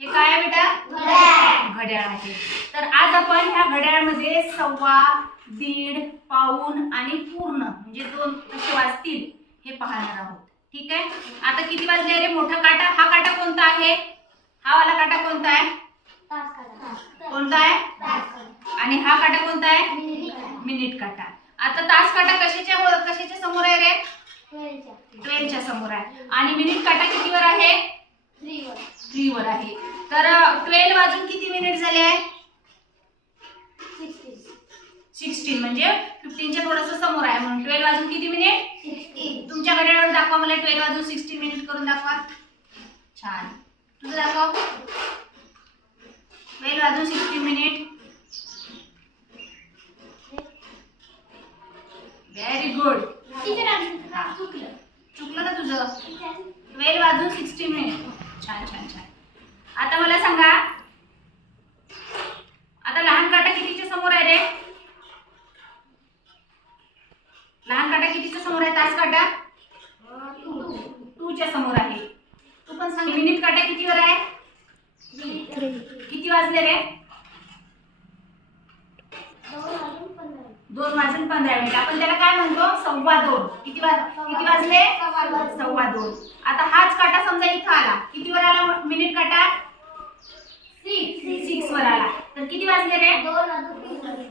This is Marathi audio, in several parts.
हे काय आहे बेटा? घड्याळ. आहे. तर आज आपण ह्या घड्याळामध्ये सव्वा दीड पाऊन आणि पूर्ण म्हणजे दोन कसे वाजतील हे पाहणार आहोत. ठीक आहे? आता किती वाजले अरे मोठा काटा? हा काटा कोणता आहे? हा वाला काटा कोणता आहे? कोणता आहे? आणि हा काटा कोणता आहे? मिनिट काटा. आता तास काटा कशाच्या वर- कशाच्या समोर आहे रे? ट्वेलच्या. समोर आहे. आणि मिनिट काटा कितीवर आहे? थ्री वर आहे. तर ट्वेल्व वाजून किती मिनिट झाले आहे? सिक्स्टीन म्हणजे फिफ्टीनच्या थोडस समोर आहे. म्हणून ट्वेल्व वाजून किती मिनिट तुमच्या घड्याळावर दाखवा मला ट्वेल्व वाजून सिक्स्टीन मिनिट करून दाखवा. छान. तुझं दाखव. ट्वेल्व वाजून सिक्स्टीन मिनिट व्हेरी गुड चुकलं. ना तुझं? ट्वेल्व वाजून सिक्स्टीन मिनिट छान छान छान. आता मला सांगा. आता लहान काटा कितीच्या समोर आहे रे? लहान काटा कितीच्या समोर आहे? तास काटा? टूच्या समोर आहे. तू पण सांग मिनिट काटा कितीवर आहे? किती वाजले रे? दोन वाजून पंधरा मिनिट. आपण त्याला काय म्हणतो? सव्वा दोन. किती वाज किती वाजले? सव्वा दोन. आता हाच काटा समजा इथं आला. किती वर आला मिनिट काटा? सिक्स वर आला. तर किती वाजले रे?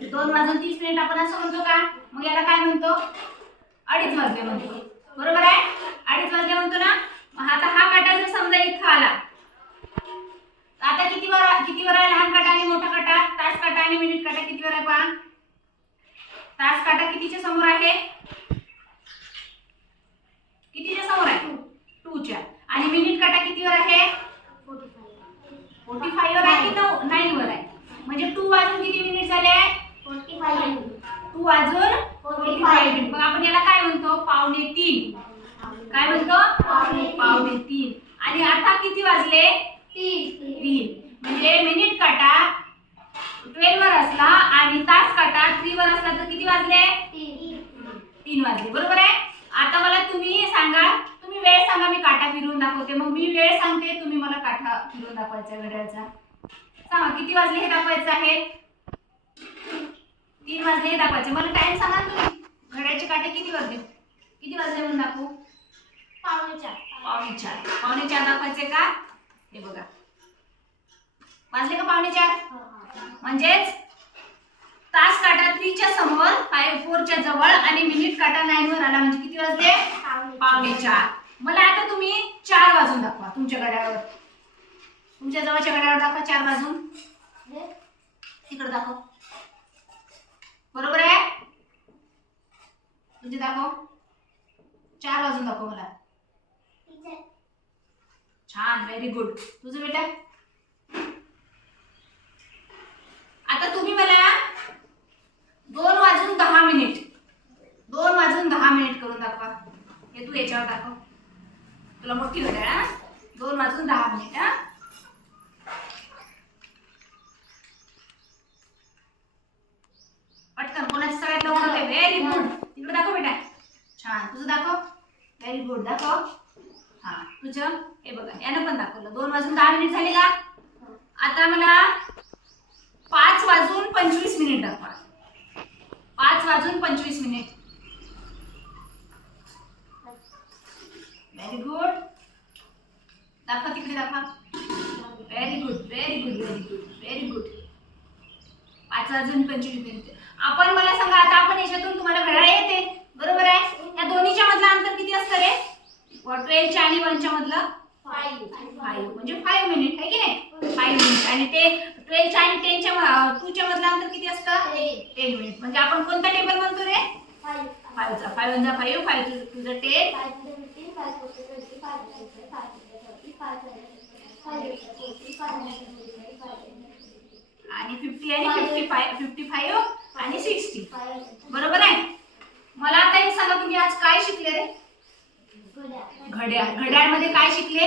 दोन वाजून तीस मिनिट आपण असं म्हणतो का? मग याला काय म्हणतो? अडीच वाजले म्हणतो. बरोबर आहे? अडीच वाजले म्हणतो ना? आता हा काटा जर समजा इथं आला. आता किती वर किती वर आहे लहान काटा आणि मोठा काटा? तास काटा आणि मिनिट काटा किती वर आहे पहा. तास काटा कितीच्या समोर आहे? कितीच्या समोर आहे? टूच्या आणि मिनिट काटा कितीवर आहे? फोर्टी की नाईन वर आहे. म्हणजे टू वाजून किती मिनिट झाले टू वाजून फोर्टी फाईव्ह मिनिट मग आपण याला काय म्हणतो? पावणे तीन. काय म्हणतो? पावणे तीन. आणि आता किती वाजले? तीन. म्हणजे मिनिट काटा ट्वेल्व वर असला आणि तास काटा थ्री वर असला तर किती वाजले? तीन वाजले. बरोबर आहे? आता मला तुम्ही सांगा. तुम्ही वेळ सांगा मी काटा फिरवून दाखवते. मग मी वेळ सांगते तुम्ही मला काटा फिरवून दाखवायचा घड्याळचा. सांगा किती वाजले हे दाखवायचं आहे? तीन वाजले हे दाखवायचे. मला टाइम सांगा तुम्ही. घड्याळचे काटे किती वाजले? किती वाजले म्हणून दाखवू? पावणे चार. पावणे चार. दाखवायचे का? हे बघा. वाजले का पावणे चार? म्हणजेच तास काटा थ्रीच्या समोर फाईव्ह फोरच्या जवळ आणि मिनिट काटा नाईन वर आला. म्हणजे किती वाजले? पावणे चार. मला आता तुम्ही चार वाजून दाखवा तुमच्या घड्याळावर. तुमच्या जवळच्या घड्याळावर दाखवा चार वाजून तिकडे दाखव. बरोबर आहे? तुझे दाखव. चार वाजून दाखव मला. छान व्हेरी गुड तुझं बेटा? आता तुम्ही मला दोन वाजून दहा मिनिट दोन वाजून दहा मिनिट करून दाखवा. हे तू याच्यावर दाखव. तुला मोठी घड्याळ हा? दोन वाजून दहा मिनिट हा? व्हेरी गुड तिकडे दाखव बेटा. छान. तुझं दाखव. व्हेरी गुड दाखव. हा. तुझं हे बघा यानं पण दाखवलं. दोन वाजून दहा मिनिट झाले का? आता मला पाच वाजून पंचवीस मिनिट. दाखवा पाच वाजून पंचवीस मिनिट. व्हेरी गुड दाखवा तिकडे दाखवा. Very good very good very good very good पाच वाजून पंचवीस मिनिट. आपण मला सांगा आता आपण याच्यातून तुम्हाला घड्याळ येते बरोबर आहे या दोन्हीच्या मधलं अंतर किती असतं रे ट्वेल्वच्या आणि वनच्या मधलं फाईव्ह म्हणजे फाईव्ह मिनिट आहे की नाही फाईव्ह मिनिट आणि ते ट्वेल्वच्या आणि टेनच्या टूच्या मधलं अंतर किती असतं टेन मिनिट म्हणजे आपण कोणता टेबल म्हणतो रे फाईव्हचा फाईव्ह वन जा फाईव्ह फाईव्ह तुझं टेन आणि फिफ्टी आणि फिफ्टी फाय फिफ्टी फाईव्ह आणि सिक्स्टी बरोबर आहे? मला आता एक सांगा तुम्ही आज काय शिकले रे? घड्याळ घड्याळमध्ये काय शिकले?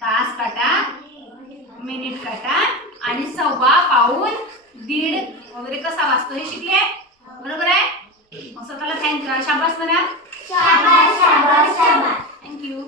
तास काटा मिनिट काटा आणि सव्वा पाऊन दीड वगैरे कसा वाचतो हे शिकले? बरोबर आहे? मग स्वतःला थँक शाबास म्हणा. थँक्यू